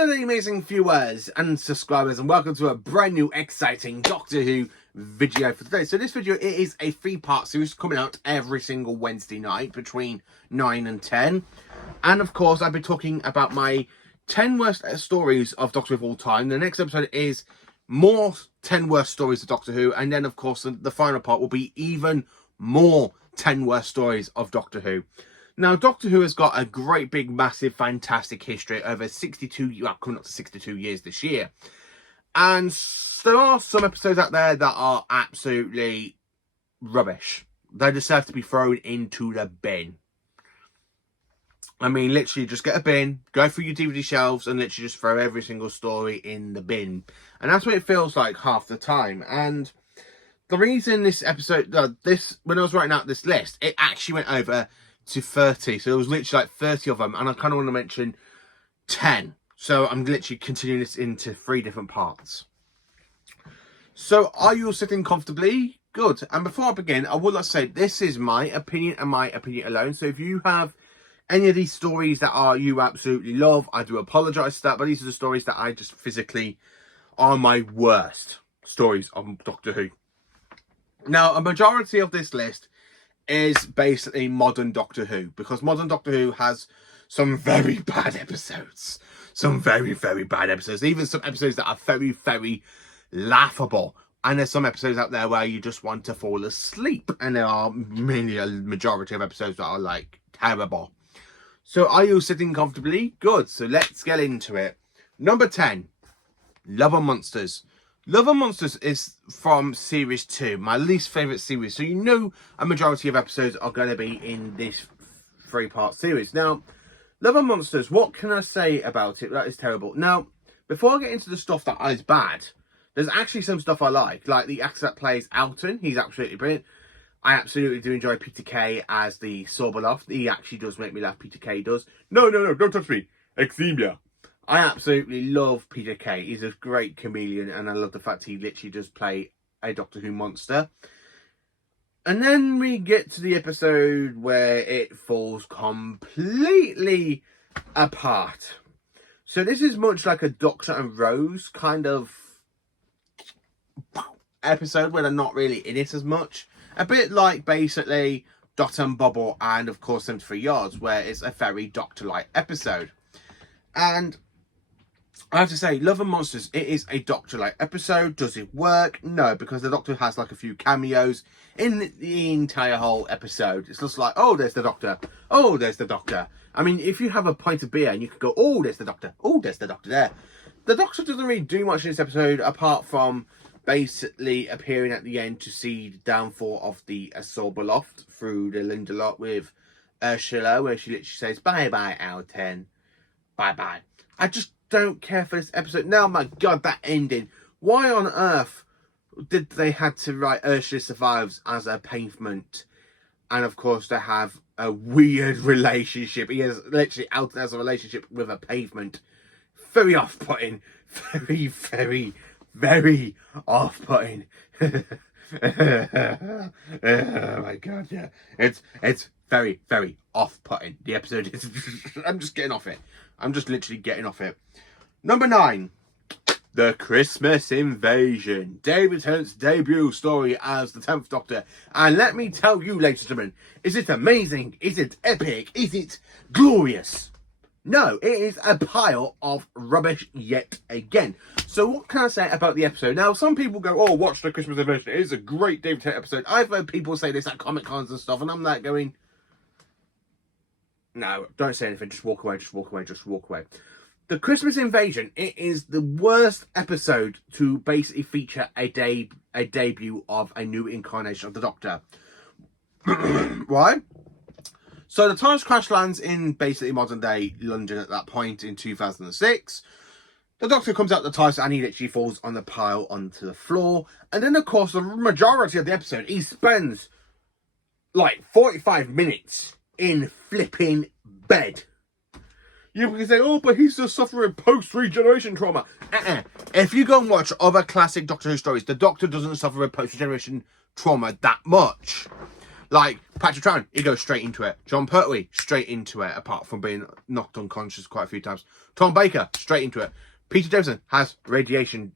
Hello there, amazing viewers and subscribers, and welcome to a brand new exciting Doctor Who video for today. So this video, it is a 3-part series coming out every single Wednesday night between 9 and 10. And of course, I'll be talking about my 10 worst stories of Doctor Who of all time. The next episode is more 10 worst stories of Doctor Who. And then, of course, the final part will be even more 10 worst stories of Doctor Who. Now, Doctor Who has got a great, big, massive, fantastic history over 62, well, coming up to 62 years this year. And there are some episodes out there that are absolutely rubbish. They deserve to be thrown into the bin. I mean, literally just get a bin, go through your DVD shelves and literally just throw every single story in the bin. And that's what it feels like half the time. And the reason this episode, when I was writing out this list, it actually went over to 30. So it was literally like 30 of them. And I kind of want to mention 10. So I'm literally continuing this into 3 different parts. So are you all sitting comfortably? Good. And before I begin, I would like to say this is my opinion and my opinion alone. So if you have any of these stories that you absolutely love, I do apologise for that. But these are the stories that I just physically are my worst stories of Doctor Who. Now, a majority of this list is basically modern Doctor Who, because modern Doctor Who has some very bad episodes. Some very, very bad episodes. Even some episodes that are very, very laughable. And there's some episodes out there where you just want to fall asleep. And there are mainly a majority of episodes that are like terrible. So are you sitting comfortably? Good. So let's get into it. Number 10. Love and Monsters. Love and Monsters is from Series 2, my least favourite series. So you know a majority of episodes are going to be in this 3-part series. Now, Love and Monsters, what can I say about it? That is terrible. Now, before I get into the stuff that is bad, there's actually some stuff I like the actor that plays Alton. He's absolutely brilliant. I absolutely do enjoy Peter Kay as the Sorbaloft. He actually does make me laugh, Peter Kay does. No, don't touch me. Eczema. I absolutely love Peter Kay. He's a great chameleon, and I love the fact he literally does play a Doctor Who monster. And then we get to the episode where it falls completely apart. So this is much like a Doctor and Rose kind of episode where they're not really in it as much. A bit like basically Dot and Bubble and of course 73 Yards, where it's a very Doctor-like episode. And I have to say, Love and Monsters, it is a Doctor-like episode. Does it work? No, because the Doctor has like a few cameos in the entire whole episode. It's just like, oh, there's the Doctor. Oh, there's the Doctor. I mean, if you have a pint of beer and you could go, oh, there's the Doctor. Oh, there's the Doctor there. The Doctor doesn't really do much in this episode apart from basically appearing at the end to see the downfall of the Sorbaloft through the Lindelof with Ursula, where she literally says, bye-bye, Alton. Bye-bye. I just don't care for this episode. Now, my God, that ending. Why on earth did they had to write Ursula Survives as a pavement? And of course, they have a weird relationship. He has literally Alton has a relationship with a pavement. Very off-putting. Very, very, very off-putting. Oh my God, yeah. It's very, very off-putting. The episode is... I'm just getting off it. I'm just literally getting off it. Number 9. The Christmas Invasion. David Tennant's debut story as the 10th Doctor. And let me tell you, ladies and gentlemen, is it amazing? Is it epic? Is it glorious? No, it is a pile of rubbish yet again. So what can I say about the episode? Now, some people go, oh, watch the Christmas Invasion. It is a great David Tennant episode. I've heard people say this at Comic Cons and stuff, and I'm like going, no, don't say anything. Just walk away, just walk away, just walk away. The Christmas Invasion, it is the worst episode to basically feature a debut of a new incarnation of the Doctor. Why? So the TARDIS crash lands in basically modern day London at that point in 2006. The Doctor comes out the TARDIS and he literally falls on the pile onto the floor. And then, of course, the majority of the episode, he spends like 45 minutes in flipping bed. You can say, oh, but he's just suffering post-regeneration trauma. If you go and watch other classic Doctor Who stories, the Doctor doesn't suffer a post-regeneration trauma that much. Like Patrick Troughton, he goes straight into it. John Pertwee, straight into it, apart from being knocked unconscious quite a few times. Tom Baker, straight into it. Peter Davison has regeneration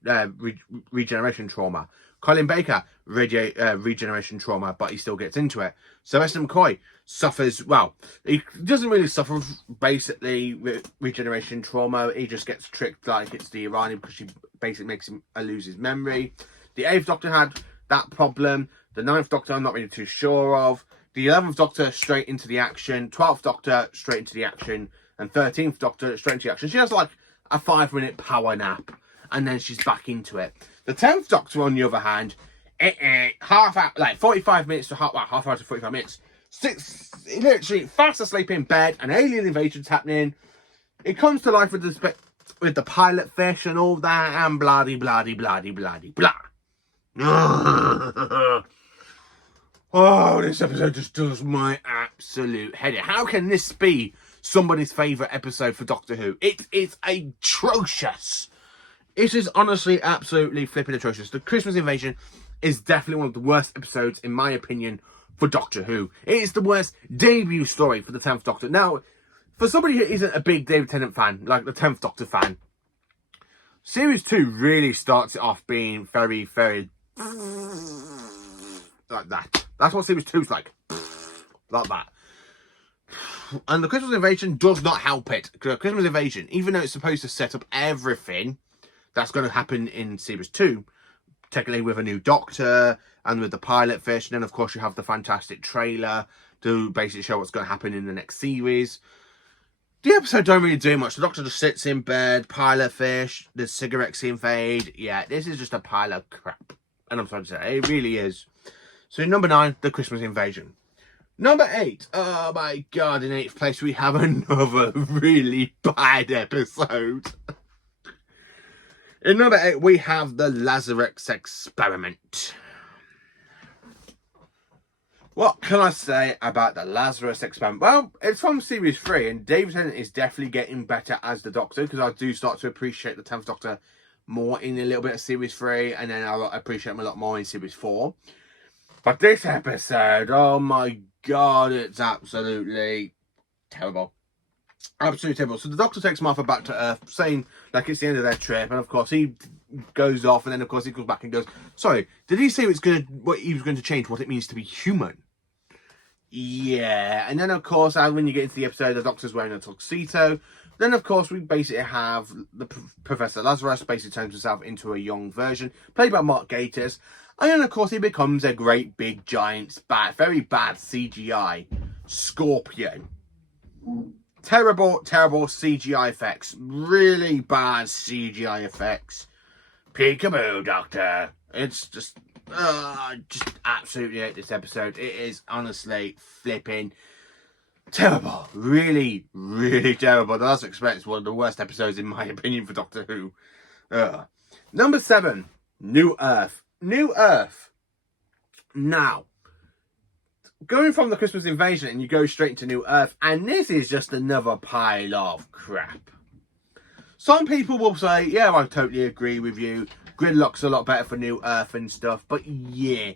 trauma. Colin Baker, regeneration trauma, but he still gets into it. Sylvester McCoy suffers, well, he doesn't really suffer basically regeneration trauma. He just gets tricked like it's the Iranian because she basically makes him lose his memory. The 8th Doctor had that problem. The 9th Doctor, I'm not really too sure of. The 11th Doctor, straight into the action. 12th Doctor, straight into the action. And 13th Doctor, straight into the action. She has like a 5-minute power nap. And then she's back into it. The 10th Doctor, on the other hand, half hour, like 45 minutes to half hour to 45 minutes. Literally fast asleep in bed. An alien invasion's happening. It comes to life with the pilot fish and all that. And bloody, bloody, bloody, bloody, blah. Oh, this episode just does my absolute head in. How can this be somebody's favourite episode for Doctor Who? It's atrocious. It is honestly absolutely flipping atrocious. The Christmas Invasion is definitely one of the worst episodes, in my opinion, for Doctor Who. It is the worst debut story for the 10th Doctor. Now, for somebody who isn't a big David Tennant fan, like the 10th Doctor fan, Series 2 really starts it off being very, very like that. That's what Series 2's like. Like that. And the Christmas Invasion does not help it. The Christmas Invasion, even though it's supposed to set up everything that's going to happen in Series 2, technically with a new Doctor and with the pilot fish, and then of course you have the fantastic trailer to basically show what's going to happen in the next series. The episode don't really do much. The Doctor just sits in bed, pilot fish, the cigarettes invade. Yeah, this is just a pile of crap. And I'm sorry to say, it really is. So number 9, the Christmas Invasion. Number 8, oh my god, in 8th place we have another really bad episode. In number 8 we have the Lazarus Experiment. What can I say about the Lazarus Experiment? Well, it's from Series 3 and David Tennant is definitely getting better as the Doctor, because I do start to appreciate the 10th Doctor more in a little bit of Series 3, and then I appreciate him a lot more in Series 4. But this episode, oh my god, it's absolutely terrible. Absolutely terrible. So the Doctor takes Martha back to Earth, saying like it's the end of their trip, and of course he goes off, and then of course he comes back and goes, sorry, did he say he was going to change what it means to be human? Yeah. And then of course, when you get into the episode, the Doctor's wearing a tuxedo. Then, of course, we basically have the Professor Lazarus basically turns himself into a young version, played by Mark Gatiss. And then, of course, he becomes a great, big, giant, very bad CGI Scorpion. Terrible, terrible CGI effects. Really bad CGI effects. Peekaboo, Doctor. It's just absolutely hate this episode. It is honestly flipping terrible. Really, really terrible. The Last Experiment is one of the worst episodes in my opinion for Doctor Who. Number 7, New Earth. New Earth. Now, going from the Christmas Invasion and you go straight into New Earth, and this is just another pile of crap. Some people will say, yeah, I totally agree with you. Gridlock's a lot better for New Earth and stuff, but yeah.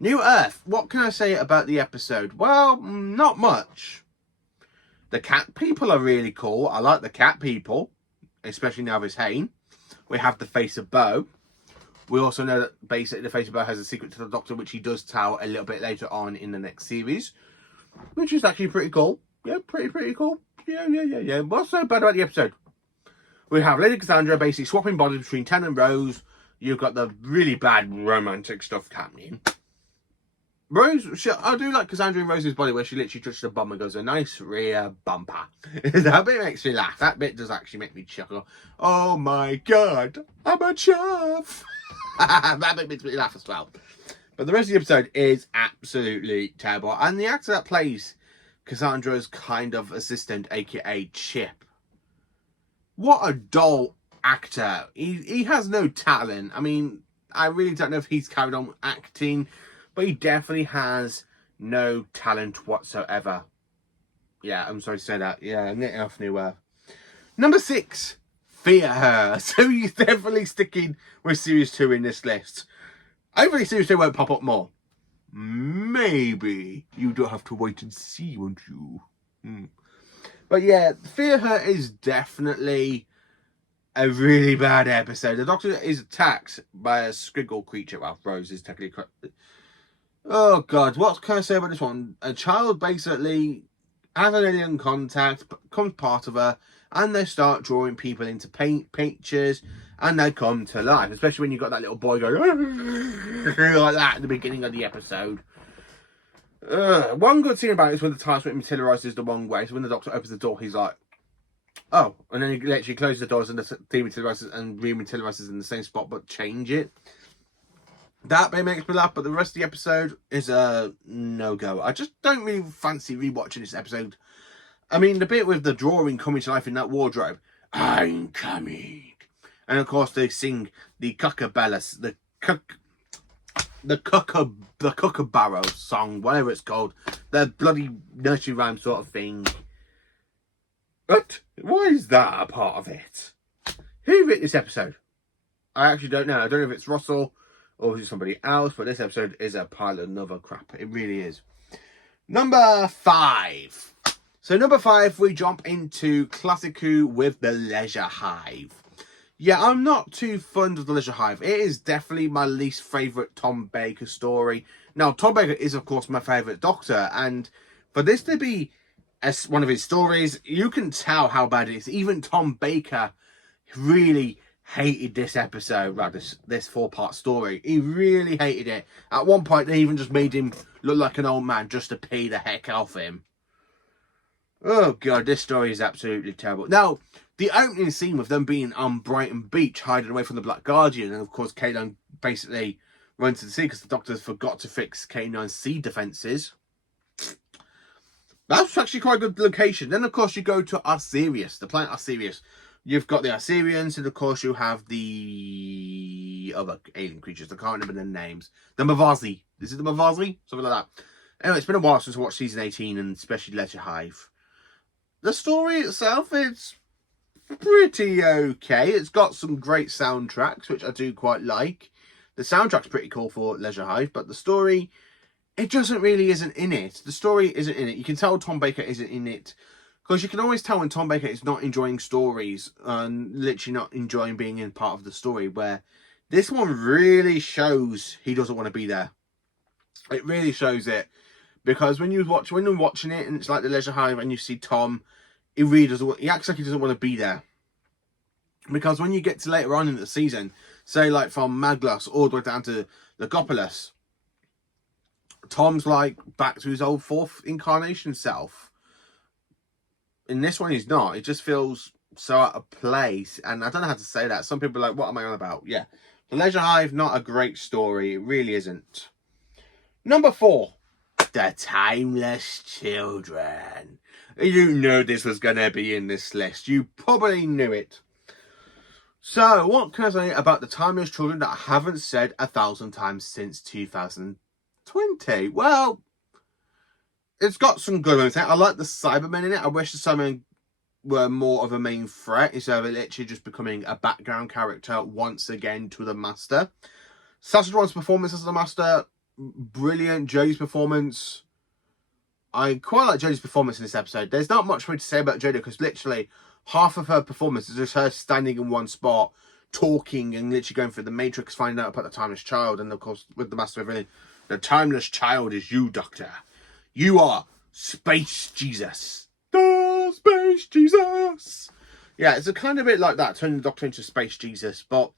New Earth, what can I say about the episode? Well, not much. The cat people are really cool. I like the cat people, especially Navis Hayne. We have the face of Bo. We also know that basically the face of Bo has a secret to the Doctor, which he does tell a little bit later on in the next series, which is actually pretty cool. Yeah, pretty cool. Yeah. What's so bad about the episode? We have Lady Cassandra basically swapping bodies between Ten and Rose. You've got the really bad romantic stuff happening. Rose, I do like Cassandra in Rose's body where she literally touches the bum and goes, a nice rear bumper. That bit makes me laugh. That bit does actually make me chuckle. Oh my god, I'm a chuff. That bit makes me laugh as well. But the rest of the episode is absolutely terrible. And the actor that plays Cassandra's kind of assistant, aka Chip. What a dull actor. He has no talent. I mean, I really don't know if he's carried on acting, but he definitely has no talent whatsoever. Yeah, I'm sorry to say that. Yeah, I'm getting off New Earth. Number 6, Fear Her. So you're definitely sticking with Series 2 in this list. Hopefully Series 2 won't pop up more. maybe you don't have to wait and see, won't you? But yeah, Fear Her is definitely a really bad episode. The Doctor is attacked by a squiggle creature. Well, Rose is technically... Oh, God. What can I say about this one? A child basically has an alien contact, becomes part of her, and they start drawing people into pictures, and they come to life. Especially when you've got that little boy going like that at the beginning of the episode. One good thing about it is when the time sprint materializes the wrong way. So when the Doctor opens the door, he's like, oh, and then he literally closes the doors and the dematerializes and rematerializes in the same spot, but change it. That bit makes me laugh, but the rest of the episode is a no-go. I just don't really fancy rewatching this episode. I mean, the bit with the drawing coming to life in that wardrobe, I'm coming. And of course they sing the Cucabellas, the Kookaburra song, whatever it's called. The bloody nursery rhyme sort of thing. But why is that a part of it? Who wrote this episode? I actually don't know. I don't know if it's Russell or is it somebody else, but this episode is a pile of another crap. It really is. Number 5. So number 5, we jump into Classic Who with the Leisure Hive. Yeah, I'm not too fond of the Leisure Hive. It is definitely my least favourite Tom Baker story. Now, Tom Baker is, of course, my favourite Doctor, and for this to be as one of his stories, you can tell how bad it is. Even Tom Baker really hated this episode, rather this 4-part story. He really hated it. At one point, they even just made him look like an old man just to pay the heck off him. Oh, God, this story is absolutely terrible. Now, the opening scene with them being on Brighton Beach, hiding away from the Black Guardian, and of course, K9 basically runs to the sea because the Doctors forgot to fix K9's sea defences. That's actually quite a good location. Then, of course, you go to Arcerius, the planet Arcerius. You've got the Arcerians, and of course, you have the other alien creatures. I can't remember their names. The Mavazi. Is it the Mavazi? Something like that. Anyway, it's been a while since I watched season 18, and especially Leisure Hive. The story itself, it's pretty okay. It's got some great soundtracks, which I do quite like. The soundtrack's pretty cool for Leisure Hive, but the story, it isn't in it. The story isn't in it. You can tell Tom Baker isn't in it, because you can always tell when Tom Baker is not enjoying stories and literally not enjoying being in part of the story, where this one really shows he doesn't want to be there. It really shows it, because when you're watching it and it's like the Leisure Hive and you see Tom, he acts like he doesn't want to be there. Because when you get to later on in the season, say like from Maglos all the way down to Legopolis, Tom's like back to his old 4th incarnation self. In this one, he's not. It just feels so out of place. And I don't know how to say that. Some people are like, what am I on about? Yeah. The Leisure Hive, not a great story. It really isn't. Number 4. The Timeless Children. You knew this was going to be in this list. You probably knew it. So, what can I say about the Timeless Children that I haven't said 1,000 times since 2020? Well, it's got some good ones. I like the Cybermen in it. I wish the Cybermen were more of a main threat instead of literally just becoming a background character once again to the Master. Saturda's performance as the Master, brilliant. Jodie's performance, I quite like Jodie's performance in this episode. There's not much for me to say about Jodie, because literally half of her performance is just her standing in one spot, talking and literally going through the Matrix, finding out about the Timeless Child, and of course with the Master of everything. The Timeless Child is you, Doctor. You are Space Jesus. The Space Jesus. Yeah, it's a kind of bit like that, turning the Doctor into Space Jesus. But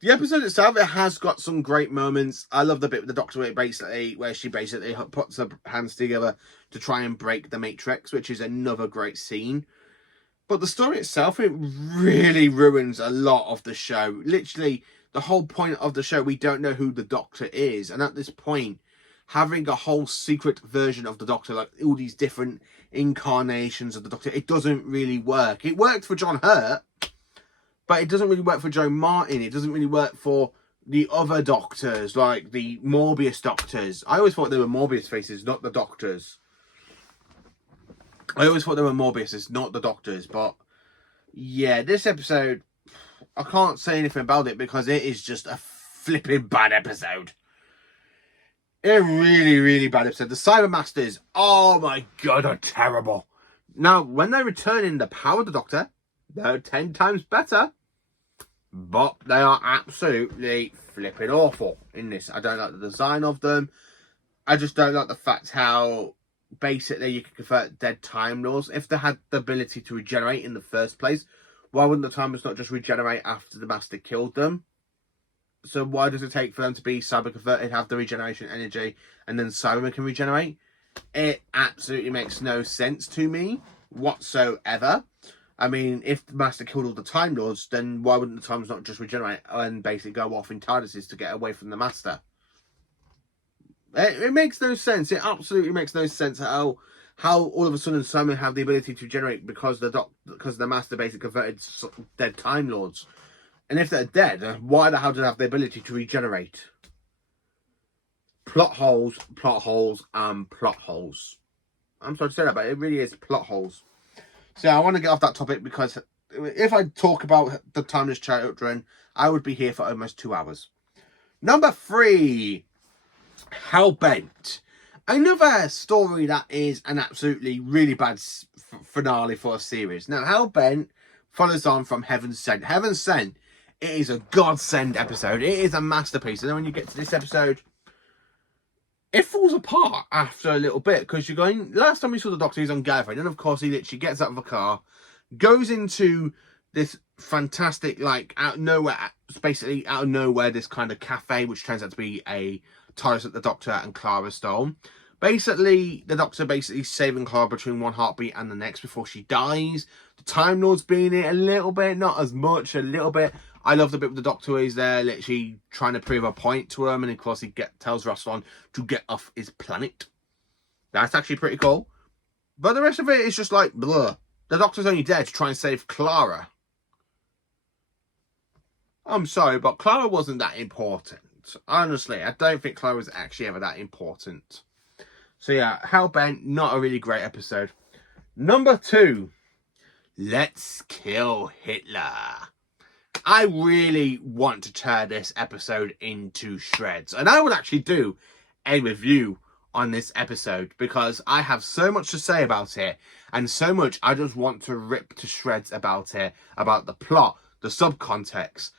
the episode itself, it has got some great moments. I love the bit with the Doctor where she basically puts her hands together to try and break the Matrix, which is another great scene. But the story itself, it really ruins a lot of the show. Literally, the whole point of the show, we don't know who the Doctor is. And at this point, having a whole secret version of the Doctor, like all these different incarnations of the Doctor, it doesn't really work. It worked for John Hurt, but it doesn't really work for Joe Martin. It doesn't really work for the other Doctors, like the Morbius Doctors. I always thought they were Morbius faces, not the Doctors. I always thought they were Morbiuses, not the Doctors. But yeah, this episode, I can't say anything about it because it is just a flipping bad episode. A really, really bad episode. The Cyber Masters, oh my god, are terrible. Now, when they return in the power of the Doctor, they're 10 times better. But they are absolutely flipping awful in this. I don't like the design of them. I just don't like the fact how basically you can convert dead Time Lords. If they had the ability to regenerate in the first place, why wouldn't the Time Lords not just regenerate after the Master killed them? So why does it take for them to be cyber converted, have the regeneration energy, and then Cybermen can regenerate? It absolutely makes no sense to me whatsoever. I mean, if the Master killed all the Time Lords, then why wouldn't the Time Lords not just regenerate and basically go off in TARDISes to get away from the Master? It makes no sense. It absolutely makes no sense how all of a sudden Cybermen have the ability to regenerate because the Master basically converted dead Time Lords. And if they're dead, why the hell do they have the ability to regenerate? Plot holes, and plot holes. I'm sorry to say that, but it really is plot holes. So I want to get off that topic because if I talk about the Timeless Children, I would be here for almost 2 hours. Number 3, Hellbent. Another story that is an absolutely really bad finale for a series. Now, Hellbent follows on from Heaven Sent. Heaven Sent, it is a godsend episode. It is a masterpiece. And then when you get to this episode, it falls apart after a little bit because you're going, last time we saw the Doctor, he's on gathering, and of course he literally gets out of a car, goes into this fantastic, like, out of nowhere, basically out of nowhere, this kind of cafe, which turns out to be a TARDIS that the Doctor and Clara stole. Basically, the Doctor basically saving Clara between one heartbeat and the next before she dies. The Time Lords being it a little bit, not as much, a little bit. I love the bit with the Doctor where he's there literally trying to prove a point to him, and of course he tells Rassilon to get off his planet. That's actually pretty cool. But the rest of it is just like, blah. The Doctor's only there to try and save Clara. I'm sorry, but Clara wasn't that important. Honestly, I don't think Clara was actually ever that important. So yeah, Hellbent, not a really great episode. Number 2, Let's Kill Hitler. I really want to tear this episode into shreds. And I would actually do a review on this episode because I have so much to say about it. And so much I just want to rip to shreds about it. About the plot, the subcontext.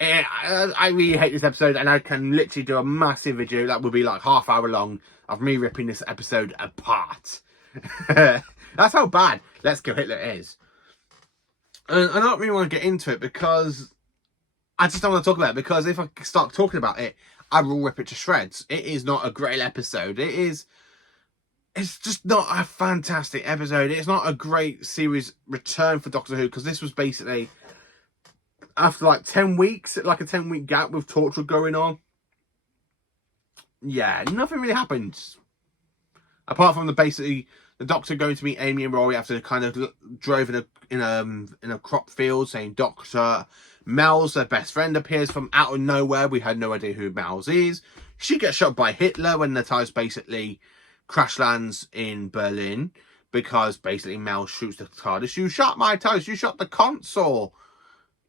I really hate this episode, and I can literally do a massive video that would be like half hour long of me ripping this episode apart. That's how bad Let's Kill Hitler is. And I don't really want to get into it because I just don't want to talk about it, because if I start talking about it, I will rip it to shreds. It is not a great episode. It's just not a fantastic episode. It's not a great series return for Doctor Who, because this was basically after like 10 weeks, like a 10-week gap with Torchwood going on. Yeah, nothing really happens. Apart from the Doctor going to meet Amy and Rory after kind of drove in a crop field, saying Doctor. Mel's, their best friend, appears from out of nowhere. We had no idea who Mel's is. She gets shot by Hitler when the TARDIS basically crash lands in Berlin, because basically Mel shoots the TARDIS. You shot my TARDIS, you shot the console.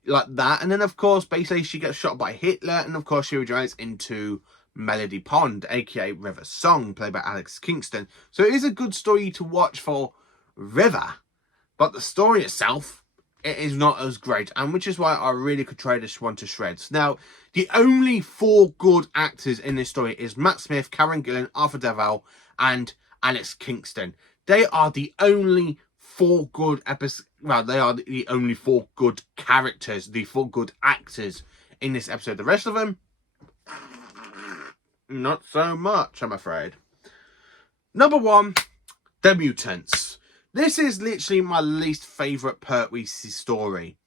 Like that. And then of course basically she gets shot by Hitler, and of course she regenerates into Melody Pond, aka River Song, played by Alex Kingston. So it is a good story to watch for River, but the story itself, it is not as great, and which is why I really could try this one to shreds. Now, the only 4 good actors in this story is Matt Smith, Karen Gillan, Arthur Devell, and Alex Kingston. They are the only 4 good episodes. Well, they are the only 4 good characters, the 4 good actors in this episode. The rest of them, not so much, I'm afraid. Number 1, The Mutants. This is literally my least favourite Pertwee story.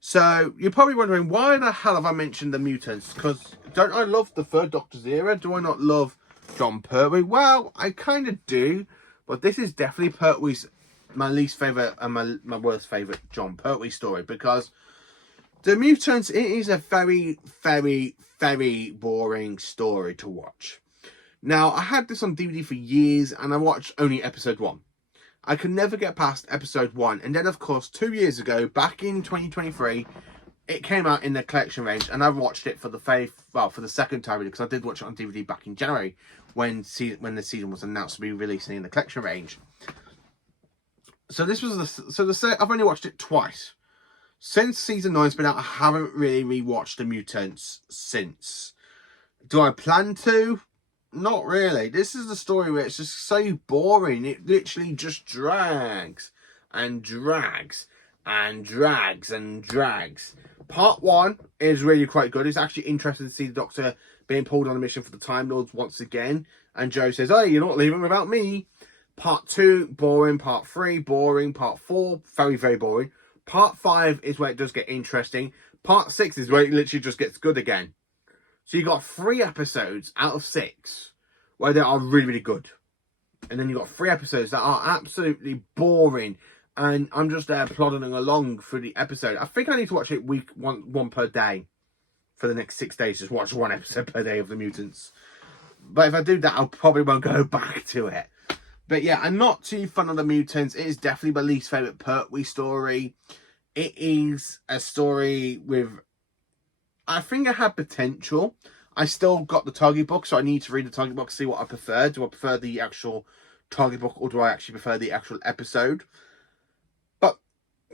So, you're probably wondering, why the hell have I mentioned The Mutants? Because don't I love the 3rd Doctor's era? Do I not love John Pertwee? Well, I kind of do. But this is definitely Pertwee's, my least favourite and my worst favourite John Pertwee story. Because The Mutants, it is a very, very, very boring story to watch. Now, I had this on DVD for years, and I watched only episode 1. I could never get past episode 1. And then, of course, 2 years ago, back in 2023, it came out in the collection range, and I watched it for the second time really, because I did watch it on DVD back in January when the season was announced to be releasing in the collection range. So this was I've only watched it twice since season 9's been out. I haven't really rewatched the Mutants since. Do I plan to? Not really. This is the story where it's just so boring. It literally just drags and drags and drags and drags. Part 1 is really quite good. It's actually interesting to see the Doctor being pulled on a mission for the Time Lords once again. And Joe says, "Hey, you're not leaving without me." Part 2, boring. Part 3, boring. Part 4, very, very boring. Part 5 is where it does get interesting. Part 6 is where it literally just gets good again. So you got 3 episodes out of 6 where they are really, really good. And then you got 3 episodes that are absolutely boring. And I'm just there plodding along through the episode. I think I need to watch it one per day for the next 6 days. Just watch 1 episode per day of the Mutants. But if I do that, I probably won't go back to it. But yeah, I'm not too fond of the Mutants. It is definitely my least favourite Pertwee story. It is a story with... I think it had potential. I still got the Target book, so I need to read the Target book to see what I prefer. Do I prefer the actual Target book, or do I actually prefer the actual episode? But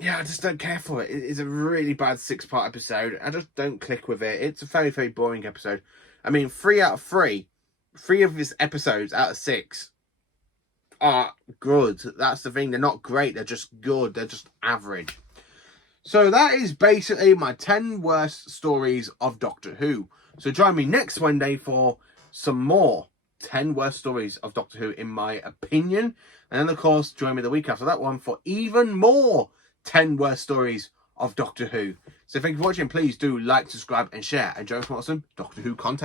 yeah, I just don't care for it. It is a really bad 6-part episode. I just don't click with it. It's a very, very boring episode. I mean, 3 out of 3 of his episodes out of 6 are good. That's the thing. They're not great. They're just good. They're just average. So that is basically my 10 worst stories of Doctor Who. So join me next Wednesday for some more 10 worst stories of Doctor Who in my opinion. And then of course join me the week after that one for even more 10 worst stories of Doctor Who. So thank you for watching. Please do like, subscribe and share. And join us for some Doctor Who content.